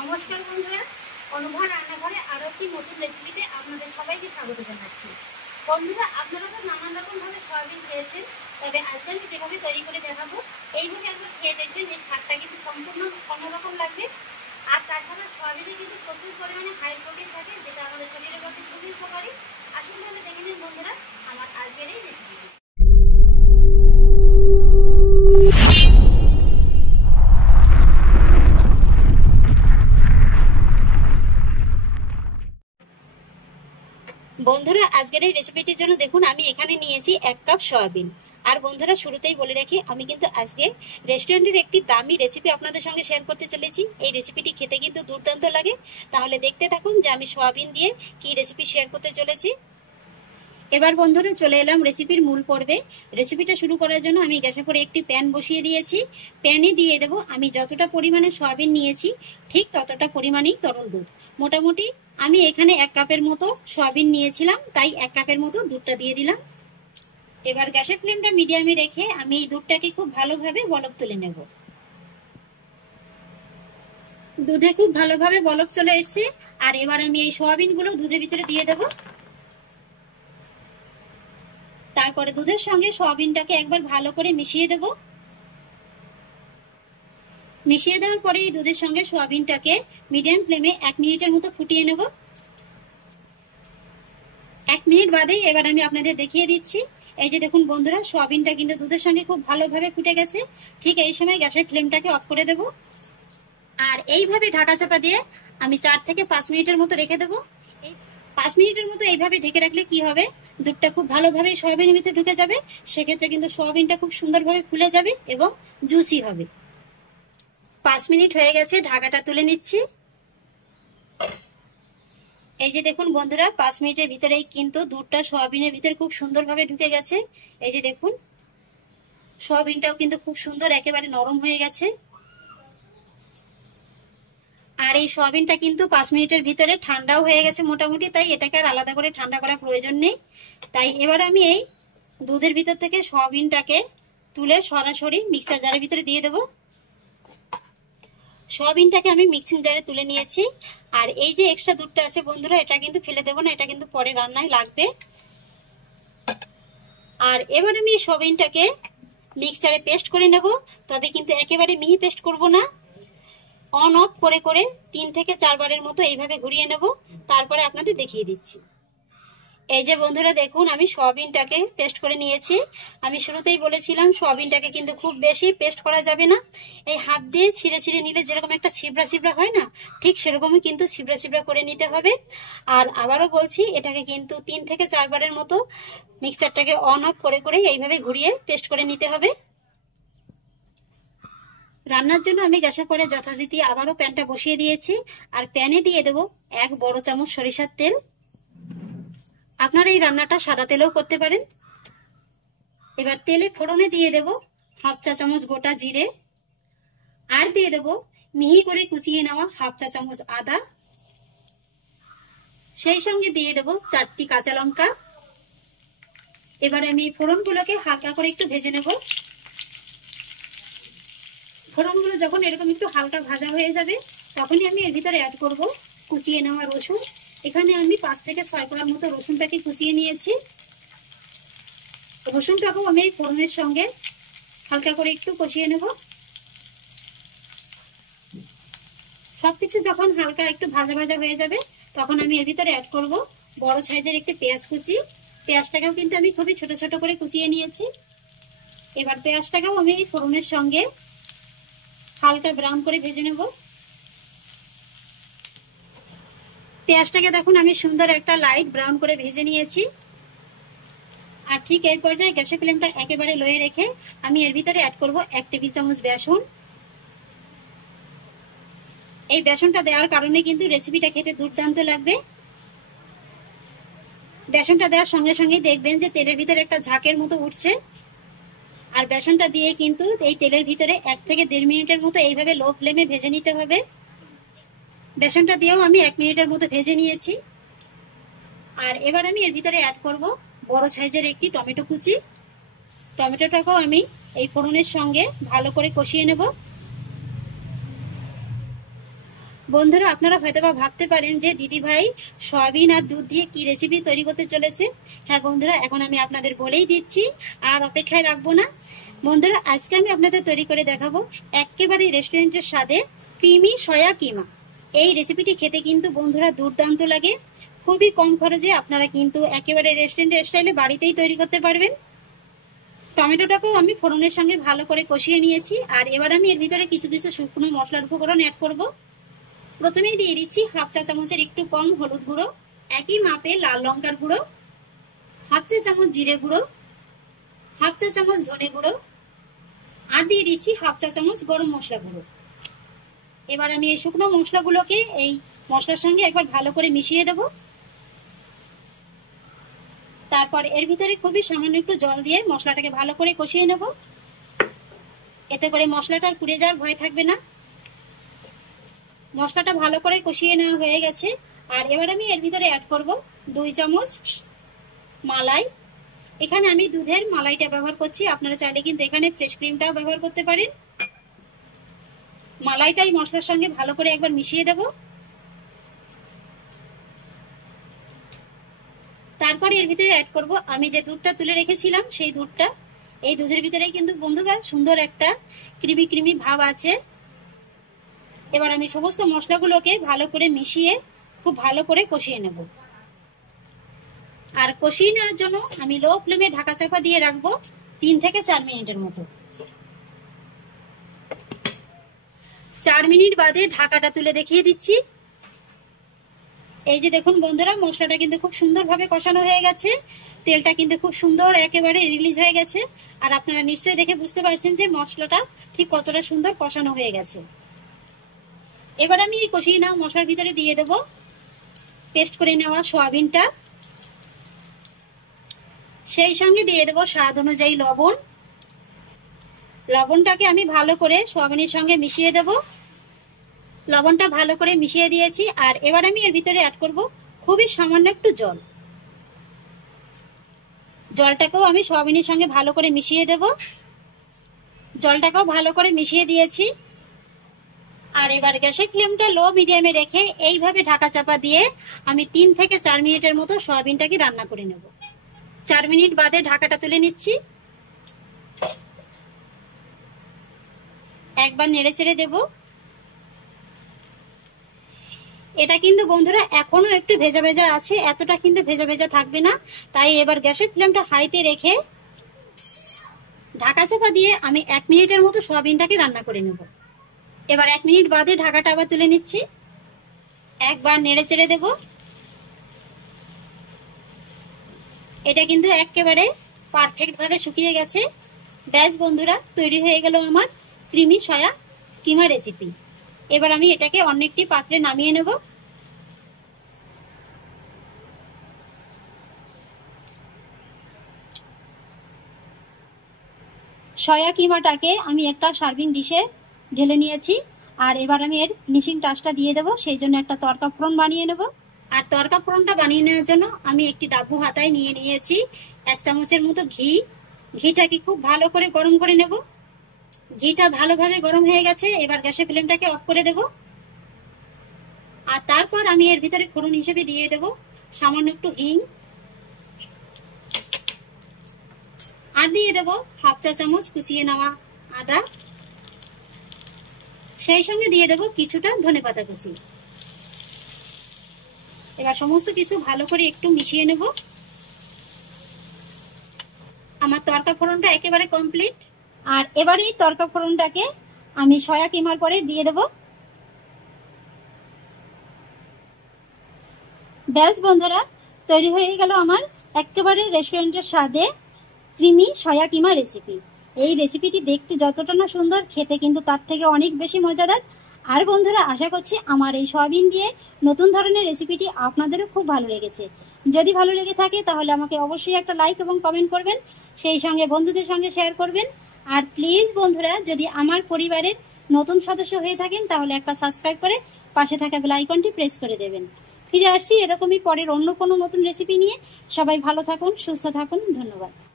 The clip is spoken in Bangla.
নমস্কার বন্ধুরা, অনুভা রান্নাঘরে আরো একটি নতুন রেসিপিতে আপনাদের সবাইকে স্বাগত জানাচ্ছি। বন্ধুরা, আপনারা তো নানান রকম ভাবে সয়াবিন খেয়েছেন, তবে আজকে আমি যেভাবে তৈরি করে দেখাবো এইভাবে একবার খেয়ে দেখবেন। এই স্বাদটা কিন্তু সম্পূর্ণ অন্যরকম লাগবে। আর তাছাড়া সয়াবিনে কিন্তু প্রচুর পরিমাণে হাই প্রোটিন থাকে, যেটা আমাদের শরীরের পক্ষে খুবই উপকারী। আসুন তাহলে দেখে নিন বন্ধুরা আমার আজকের এই রেসিপিটি। বন্ধুরা, আজকের এই রেসিপিটির জন্য দেখুন আমি এখানে নিয়েছি 1 কাপ সয়াবিন। আর বন্ধুরা, শুরুতেই বলে রাখি, আমি কিন্তু আজকে রেস্টুরেন্টের একটি দামি রেসিপি আপনাদের সঙ্গে শেয়ার করতে চলেছি। এই রেসিপিটি খেতে কিন্তু দুর্দান্ত লাগে। তাহলে দেখতে থাকুন যে আমি সয়াবিন দিয়ে কি রেসিপি শেয়ার করতে চলেছি। এবার বন্ধুরা চলে এলাম রেসিপির মূল পর্বে। রেসিপিটা শুরু করার জন্য আমি গ্যাসের পরে একটি প্যান বসিয়ে দিয়েছি। প্যানে দিয়ে দেব আমি যতটা পরিমাণে সয়াবিন নিয়েছি ঠিক ততটা পরিমাণেই তরল দুধ। মোটামুটি আমি এখানে 1 কাপের মতো সয়াবিন নিয়েছিলাম, তাই 1 কাপের মতো দুধটা দিয়ে দিলাম। এবার গ্যাসের ফ্লেমটা মিডিয়ামে রেখে আমি এই দুধটাকে খুব ভালোভাবে বলক তুলে নেব। দুধে খুব ভালোভাবে বলক চলে এসেছে। আর এবার আমি এই সয়াবিনগুলো দুধের ভিতরে দিয়ে দেব। তারপরে দুধের সঙ্গে সয়াবিনটাকে একবার ভালো করে মিশিয়ে দেব। মিশিয়ে দেওয়ার পরে এই দুধের সঙ্গে সয়াবিনটাকে মিডিয়াম ফ্লেমে 1 মিনিটের মতো ফুটিয়ে নেব। 1 মিনিট বাদেই এবার আমি আপনাদের দেখিয়ে দিচ্ছি। এই যে দেখুন বন্ধুরা, সয়াবিনটা কিন্তু দুধের সঙ্গে খুব ভালোভাবে ফুটে গেছে। ঠিক এই সময় গ্যাসের ফ্লেমটাকে অফ করে দেব। আর এইভাবে ঢাকা চাপা দিয়ে আমি 4 থেকে 5 মিনিটের মতো রেখে দেব। 5 মিনিটের মতো এইভাবে ঢেকে রাখলে কি হবে, দুধটা খুব ভালোভাবে সয়াবিনের ভিতরে ঢুকে যাবে। সেক্ষেত্রে কিন্তু সয়াবিনটা খুব সুন্দরভাবে ফুলে যাবে এবং জুসি হবে। 5 মিনিট হয়ে গেছে, ঢাকাটা তুলে নিচ্ছি। এই যে দেখুন বন্ধুরা, 5 মিনিটের ভিতরেই কিন্তু দুধটা সয়াবিনের ভিতরে খুব সুন্দরভাবে ঢুকে গেছে। এই যে দেখুন, সয়াবিনটাও কিন্তু খুব সুন্দর একেবারে নরম হয়ে গেছে। আর এই সয়াবিনটা কিন্তু 5 মিনিটের ভিতরে ঠান্ডাও হয়ে গেছে মোটামুটি, তাই এটাকে আর আলাদা করে ঠান্ডা করার প্রয়োজন নেই। তাই এবার আমি এই দুধের ভিতর থেকে সয়াবিনটাকে তুলে সরাসরি মিক্সার জারের ভিতরে দিয়ে দেব। সয়াবিনটাকে আমি মিক্সিং জারে তুলে নিয়েছি। আর এই যে এক্সট্রা দুধটা আছে বন্ধুরা, এটা কিন্তু ফেলে দেবো না, এটা কিন্তু পরে রান্নায় লাগবে। আর এবার আমি এই সয়াবিনটাকে মিক্সচারে পেস্ট করে নেব, তবে কিন্তু একেবারে মিহি পেস্ট করব না। অন অফ করে করে 3 থেকে 4 বারের মতো এইভাবে ঘুরিয়ে নেব। তারপরে আপনাদের দেখিয়ে দিচ্ছি। এই যে বন্ধুরা দেখুন, আমি সয়াবিনটাকে পেস্ট করে নিয়েছি। আমি শুরুতেই বলেছিলাম সয়াবিনটাকে কিন্তু খুব বেশি পেস্ট করা যাবে না। এই হাত দিয়ে ছিঁড়ে ছিঁড়ে নিলে যেরকম একটা ছিবড়া ছিবড়া হয় না, ঠিক সেরকমই কিন্তু ছিবড়া ছিবড়া করে নিতে হবে। আর আবারও বলছি, এটাকে কিন্তু 3 থেকে 4 বারের মতো মিক্সচারটাকে অন অফ করে করে এইভাবে ঘুরিয়ে পেস্ট করে নিতে হবে। রান্নার জন্য আমি গ্যাসের পরে যথারীতি আবারও প্যানটা বসিয়ে দিয়েছি। আর প্যানে দিয়ে দেব 1 বড় চামচ সরিষার তেল। আপনারা এই রান্নাটা সাদা তেলেও করতে পারেন। এবার তেলে ফোড়নে দিয়ে দেব 1/2 চা চামচ গোটা জিরে। আর দিয়ে দেব মিহি করে কুচিয়ে নেওয়া 1/2 চা চামচ আদা। সেই সঙ্গে দিয়ে দেব 4টি কাঁচা লঙ্কা। এবার আমি ফোড়নগুলোকে হালকা করে একটু ভেজে নেব। ফোড়নগুলো যখন এরকম একটু হালকা ভাজা হয়ে যাবে, তখনই আমি এর ভিতরে অ্যাড করব কুচিয়ে নেওয়া রসুন। এখানে আমি 5 থেকে 6 কোয়ার মতো রসুনটাকে কুচিয়ে নিয়েছি। রসুনটাকেও আমি এই ফোড়নের সঙ্গে হালকা করে একটু কষিয়ে নেব। সবকিছু যখন হালকা একটু ভাজা ভাজা হয়ে যাবে, তখন আমি এর ভিতরে অ্যাড করব বড় সাইজের একটি পেঁয়াজ কুচি। পেঁয়াজটাকেও কিন্তু আমি খুবই ছোট ছোট করে কুচিয়ে নিয়েছি। এবার পেঁয়াজটাকেও আমি এই ফোড়নের সঙ্গে হালকা ব্রাউন করে ভেজে নেব। পেঁয়াজটাকে দেখুন আমি সুন্দর একটা লাইট ব্রাউন করে ভেজে নিয়েছি। আর ঠিক এই পর্যায়ে গ্যাসের ফ্লেমটা একেবারে লোয়ে রেখে আমি এর ভিতরে অ্যাড করব 1 টেবিল চামচ বেসন। এই বেসনটা দেওয়ার কারণে কিন্তু রেসিপিটা খেতে দুর্দান্ত লাগবে। বেসনটা দেওয়ার সঙ্গে সঙ্গেই দেখবেন যে তেলের ভিতরে একটা ঝাঁকের মতো উঠছে। আর বেসনটা দিয়ে কিন্তু এই তেলের ভিতরে 1 থেকে 1.5 মিনিটের মতো এইভাবে লো ফ্লেমে ভেজে নিতে হবে। বেসনটা দিয়েও আমি 1 মিনিটের মতো ভেজে নিয়েছি। আর এবার আমি এর ভিতরে অ্যাড করব বড় সাইজের একটি টমেটো কুচি। টমেটোটাকেও আমি এই ফোড়নের সঙ্গে ভালো করে কষিয়ে নেব। বন্ধুরা আপনারা হয়তোবা ভাবতে পারেন যে দিদি ভাই সয়াবিন আর দুধ দিয়ে কি রেসিপি তৈরি করতে চলেছে। হ্যাঁ বন্ধুরা, এখন আমি আপনাদের বলেই দিচ্ছি, আর অপেক্ষায় রাখবো না। বন্ধুরা আজকে আমি আপনাদের তৈরি করে দেখাবো একেবারে রেস্টুরেন্টের স্বাদে ক্রিমি সয়া কিমা। এই রেসিপিটি খেতে কিন্তু বন্ধুরা দুর্দান্ত লাগে। খুবই কম খরচে আপনারা কিন্তু একেবারে রেস্টুরেন্টের স্টাইলে বাড়িতেই তৈরি করতে পারবেন। টমেটোটাকেও আমি ফোড়নের সঙ্গে ভালো করে কষিয়ে নিয়েছি। আর এবার আমি এর ভিতরে কিছু কিছু শুকনো মশলার উপকরণ অ্যাড করব। প্রথমেই দিয়ে দিচ্ছি হাফ চা চামচের একটু কম হলুদ গুঁড়ো, একই মাপে লাল লঙ্কার গুঁড়ো, হাফ চা চামচ জিরে গুঁড়ো, হাফ চা চামচ ধনে গুঁড়ো, আর দিয়ে দিচ্ছি হাফ চা চামচ গরম মশলা গুঁড়ো। এবার আমি এই শুকনো মশলাগুলোকে এই মশলার সঙ্গে একবার ভালো করে মিশিয়ে দেব। তারপর এর ভিতরে খুবই সামান্য একটু জল দিয়ে মশলাটাকে ভালো করে কষিয়ে নেব। এতে করে মশলাটার পুড়ে যাওয়ার ভয় থাকবে না। মশলাটা ভালো করে কষিয়ে নেওয়া হয়ে গেছে। আর এবার আমি এর ভিতরে অ্যাড করব 2 চামচ মালাই। এখানে আমি দুধের মালাইটা ব্যবহার করছি, আপনারা চাইলে কিন্তু এখানে ফ্রেশ ক্রিমটাও ব্যবহার করতে পারেন। মালাইটাই মশলার সঙ্গে ভালো করে একবার মিশিয়ে দেব। তারপরে এর ভিতরে অ্যাড করব আমি যে দুধটা তুলে রেখেছিলাম সেই দুধটা। এই দুধের ভিতরে কিন্তু বন্ধুরা সুন্দর একটা ক্রিমি ক্রিমি ভাব আছে। এবার আমি সমস্ত মশলাগুলোকে ভালো করে মিশিয়ে খুব ভালো করে কষিয়ে নেব। আর কষিয়ে নেওয়ার জন্য আমি লো ফ্লেমে ঢাকা চাপা দিয়ে রাখবো 3 থেকে 4 মিনিটের মতো। 4 মিনিট বাদে ঢাকাটা তুলে দেখিয়ে দিচ্ছি। এই যে দেখুন বন্ধুরা, মশলাটা কিন্তু খুব সুন্দরভাবে কষানো হয়ে গেছে। তেলটা কিন্তু খুব সুন্দর একেবারে রিলিজ হয়ে গেছে। আর আপনারা নিশ্চয়ই দেখে বুঝতে পারছেন যে মশলাটা ঠিক কতটা সুন্দর কষানো হয়ে গেছে। এবার আমি এই কষিয়ে নেওয়া মশলার ভিতরে দিয়ে দেব পেস্ট করে নেওয়া সয়াবিনটা, সেই সঙ্গে দিয়ে দেব স্বাদ অনুযায়ী লবণ। লবণটাকে আমি ভালো করে সয়াবিনের সঙ্গে মিশিয়ে দেব। লবণটা ভালো করে মিশিয়ে দিয়েছি। আর এবার আমি এর ভিতরে অ্যাড করব খুবই সামান্য একটু জল। জলটাকেও আমি সয়াবিনের সঙ্গে ভালো করে মিশিয়ে দেব। জলটাকেও ভালো করে মিশিয়ে দিয়েছি। আর এবার গ্যাসের ফ্লেমটা লো মিডিয়ামে রেখে এইভাবে ঢাকা চাপা দিয়ে আমি 3 থেকে 4 মিনিটের মতো সয়াবিনটাকে রান্না করে নেব। 4 মিনিট বাদে ঢাকাটা তুলে নিচ্ছি। একবার নেড়ে চেড়ে দেব। এটা কিন্তু বন্ধুরা এখনো একটু ভেজা ভেজা আছে, এতটা কিন্তু ভেজা ভেজা থাকবে না। তাই এবার গ্যাসের ফ্লেমটা হাইতে রেখে ঢাকা চাপা দিয়ে আমি 1 মিনিটের মতো সয়াবিনটাকে রান্না করে নেব। এবার 1 মিনিট বাদে ঢাকাটা আবার তুলে নিচ্ছি। একবার নেড়ে চেড়ে দেব। এটা কিন্তু একেবারে পারফেক্ট ভাবে শুকিয়ে গেছে। ব্যাস বন্ধুরা, তৈরি হয়ে গেল আমার ক্রিমি সয়া কিমা রেসিপি। এবার আমি এটাকে অন্য একটি পাত্রে নামিয়ে নেব। সয়া কিমাটাকে আমি একটা সার্ভিং ডিশে ঢেলে নিয়েছি। আর এবার আমি এর ফিনিশিং টাচটা দিয়ে দেবো, সেই জন্য একটা তড়কা ফোড়ন বানিয়ে নেব। আর তড়কা ফোড়নটা বানিয়ে নেওয়ার জন্য আমি একটি ডাব্বু হাতায় নিয়ে নিয়েছি 1 চামচের মতো ঘি। ঘিটাকে খুব ভালো করে গরম করে নেব। ঘিটা ভালোভাবে গরম হয়ে গেছে। এবার গ্যাসের ফ্লেমটাকে অফ করে দেব। আর তারপর আমি এর ভিতরে ফোড়ন হিসেবে দিয়ে দেব সামান্য একটু হিং, আর দিয়ে দেব হাফ চা চামচ কুচিয়ে নেওয়া আদা, সেই সঙ্গে দিয়ে দেব কিছুটা ধনেপাতা কুচি। এবার সমস্ত কিছু ভালো করে একটু মিশিয়ে নেব। আমার তড়কা ফোড়নটা একেবারে কমপ্লিট। আর এবারে এই তড়কা ফোড়নটাকে আমি সয়া কিমার পরে দিয়ে দেব। ব্যাস বন্ধুরা, তৈরি হয়ে গেল আমার একেবারে রেস্টুরেন্টের স্বাদে ক্রিমি সয়া কিমা রেসিপি। এই রেসিপিটি দেখতে যতটা না সুন্দর, খেতে কিন্তু তার থেকে অনেক বেশি মজাদার। আর বন্ধুরা আশা করছি আমার এই সয়াবিন দিয়ে নতুন ধরনের রেসিপিটি আপনাদেরও খুব ভালো লেগেছে। যদি ভালো লেগে থাকে তাহলে আমাকে অবশ্যই একটা লাইক এবং কমেন্ট করবেন, সেই সঙ্গে বন্ধুদের সঙ্গে শেয়ার করবেন। আর প্লিজ বন্ধুরা, যদি আমার পরিবারের নতুন সদস্য হয়ে থাকেন তাহলে একটা সাবস্ক্রাইব করে পাশে থাকা বেল আইকনটি প্রেস করে দেবেন। ফিরে আসছি এরকমই পরের অন্য কোনো নতুন রেসিপি নিয়ে। সবাই ভালো থাকুন, সুস্থ থাকুন, ধন্যবাদ।